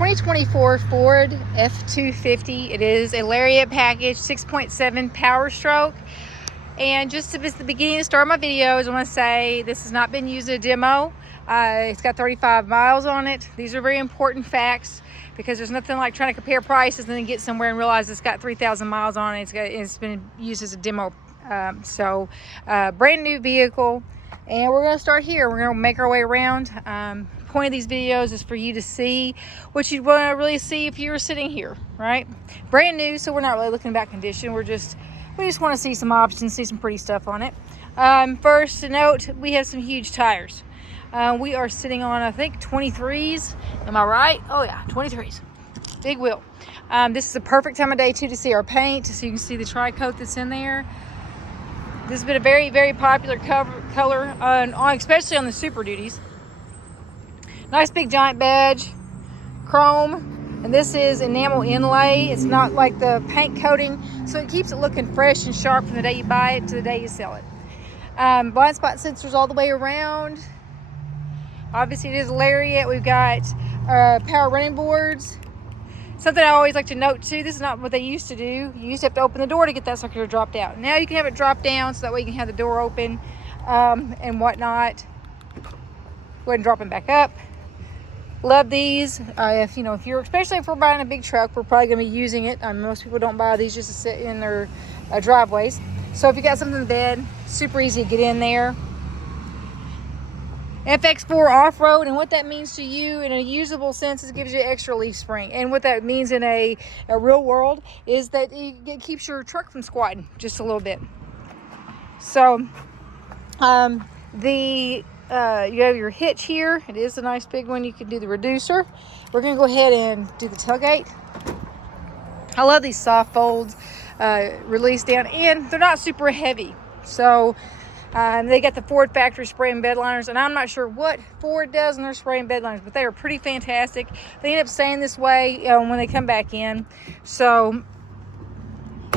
2024 Ford F-250. It is a Lariat package, 6.7 power stroke. And just at the beginning to start my videos, I want to say this has not been used in a demo. It's got 35 miles on it. These are very important facts because there's nothing like trying to compare prices and then get somewhere and realize it's got 3,000 miles on it. It's been used as a demo. Brand new vehicle. And we're going to start here. We're going to make our way around. Point of these videos is for you to see what you'd want to really see if you were sitting here, right? Brand new, so we're not really looking at condition. We just want to see some options, see some pretty stuff on it. First to note, we have some huge tires. We are sitting on, I think, 23s. Am I right? Oh yeah, 23s. Big wheel. This is a perfect time of day too to see our paint, so you can see the tri-coat that's in there. This has been a very, very popular color, especially on the Super Duties. Nice big giant badge, chrome, and this is enamel inlay. It's not like the paint coating, so it keeps it looking fresh and sharp from the day you buy it to the day you sell it. Blind spot sensors all the way around. Obviously, it is a Lariat. We've got power running boards. Something I always like to note too, this is not what they used to do. You used to have to open the door to get that sucker dropped out. Now you can have it drop down so that way you can have the door open and whatnot. Go ahead and drop them back up. Love these. If you're, especially if we're buying a big truck, we're probably going to be using it. Most people don't buy these just to sit in their driveways. So if you got something bad, super easy to get in there. FX4 off-road, and what that means to you in a usable sense is it gives you an extra leaf spring. And what that means in a real world is that it keeps your truck from squatting just a little bit. So you have your hitch here. It is a nice big one. You can do the reducer. We're going to go ahead and do the tailgate. I love these soft folds, release down, and they're not super heavy. So they got the Ford factory spray and bed liners, and I'm not sure what Ford does in their spray and bed liners, but they are pretty fantastic. They end up staying this way when they come back in. So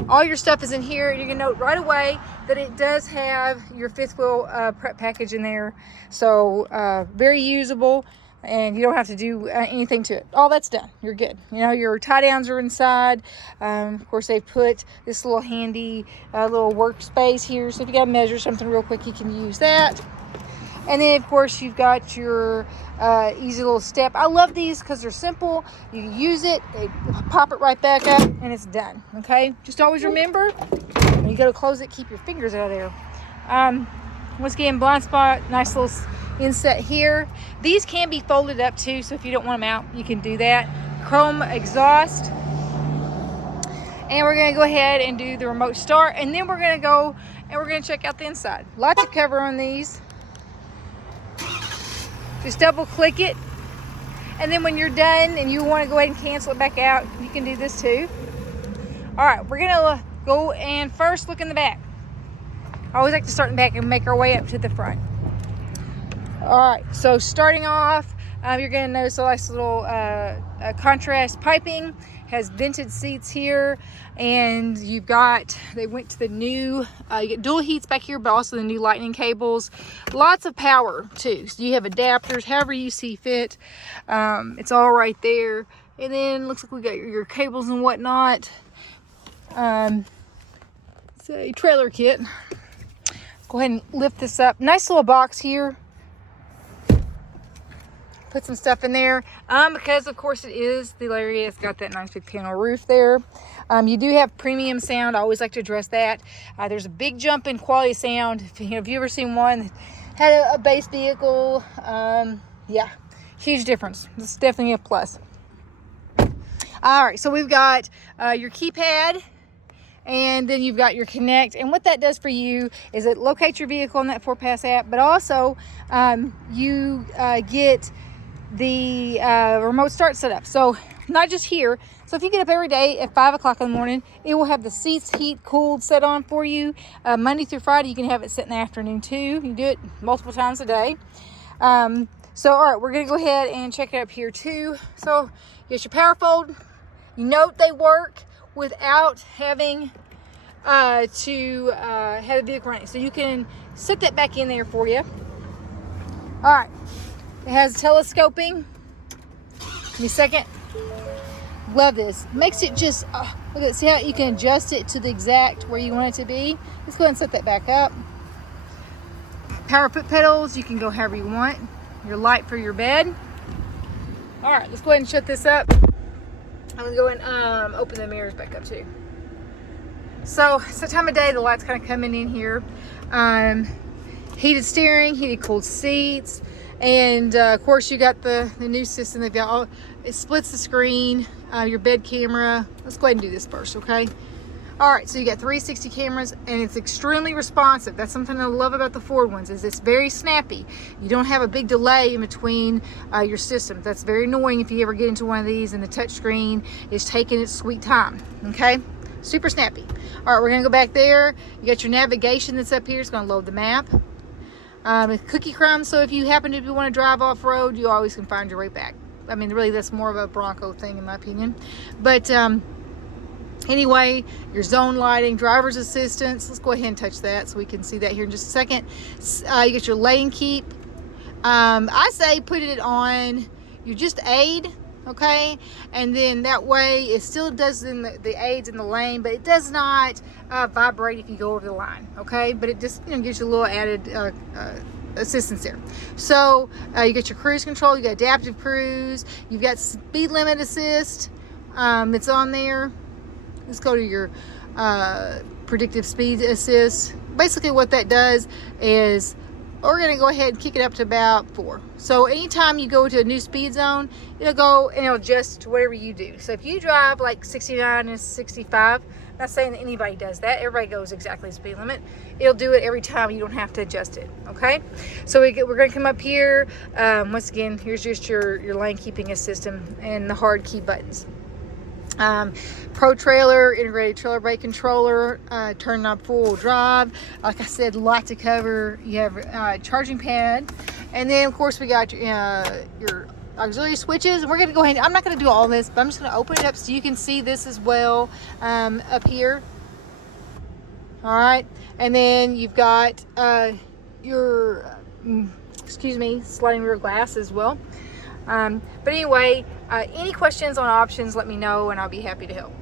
all your stuff is in here. You can note right away that it does have your fifth wheel prep package in there. So very usable, and you don't have to do anything to it. All that's done. You're good. Your tie downs are inside. Of course, they put this little handy little workspace here. So if you got to measure something real quick, you can use that. And then, of course, you've got your easy little step. I love these because they're simple. You use it, they pop it right back up, and it's done. Okay? Just always remember, when you go to close it, keep your fingers out of there. Once again, blind spot, nice little inset here. These can be folded up too, so if you don't want them out, you can do that. Chrome exhaust. And we're going to go ahead and do the remote start, and then we're going to go and we're going to check out the inside. Lots of cover on these. Just double click it, and then when you're done and you want to go ahead and cancel it back out, you can do this too. All right, we're gonna go and first look in the back. I always like to start in the back and make our way up to the front. All right, so starting off, you're gonna notice a nice little contrast piping. Has vented seats here, and they went to the new, you get dual heats back here, but also the new lightning cables. Lots of power too, so you have adapters however you see fit. It's all right there. And then looks like we got your cables and whatnot. It's a trailer kit. Go ahead and lift this up. Nice little box here. Put some stuff in there because of course it is the Lariat. It's got that nice big panel roof there. You do have premium sound. I always like to address that. There's a big jump in quality sound. If you ever seen one that had a base vehicle, yeah, huge difference. It's definitely a plus. All right, so we've got your keypad, and then you've got your Connect. And what that does for you is it locates your vehicle in that 4Pass app, but also you get the remote start setup. So not just here. So if you get up every day at 5 o'clock in the morning, it will have the seats heat cooled set on for you. Monday through Friday, you can have it set in the afternoon too. You can do it multiple times a day. So all right, we're gonna go ahead and check it up here too. So here's your power fold. You note they work without having to have the vehicle running. So you can set that back in there for you. All right, it has telescoping. Give me a second. Love this. Makes it just, look at, see how you can adjust it to the exact where you want it to be. Let's go ahead and set that back up. Power foot pedals, you can go however you want. Your light for your bed. All right, let's go ahead and shut this up. I'm gonna go and open the mirrors back up too. So it's the time of day, the light's kind of coming in here. Heated steering, heated cooled seats, and of course you got the new system. They've got all, it splits the screen, your bed camera. Let's go ahead and do this first, okay? All right, so you got 360 cameras, and it's extremely responsive. That's something I love about the Ford ones, is it's very snappy. You don't have a big delay in between your systems. That's very annoying if you ever get into one of these and the touch screen is taking its sweet time, okay? Super snappy. All right, we're gonna go back there. You got your navigation that's up here. It's gonna load the map. It's cookie crumbs, so if you happen to want to drive off-road, you always can find your way back. I mean, really, that's more of a Bronco thing in my opinion. But anyway, your zone lighting, driver's assistance. Let's go ahead and touch that so we can see that here in just a second. You get your lane keep. I say put it on your just aid, okay? And then that way it still does the aids in the lane, but it does not vibrate if you go over the line, okay? But it just, you know, gives you a little added assistance there. So you get your cruise control, you got adaptive cruise, you've got speed limit assist. It's on there. Let's go to your predictive speed assist. Basically what that does is we're going to go ahead and kick it up to about 4. So anytime you go to a new speed zone, it'll go and it'll adjust to whatever you do. So if you drive like 69 and 65, not saying that anybody does that, everybody goes exactly the speed limit, it'll do it every time. You don't have to adjust it, okay? So we're going to come up here. Once again, here's just your lane keeping system and the hard key buttons. Pro trailer, integrated trailer brake controller, turning on full drive. Like I said, lot to cover. You have charging pad, and then of course we got your auxiliary switches. We're gonna go ahead. I'm not gonna do all this, but I'm just gonna open it up so you can see this as well up here. All right, and then you've got your excuse me, sliding rear glass as well. But anyway, any questions on options, let me know and I'll be happy to help.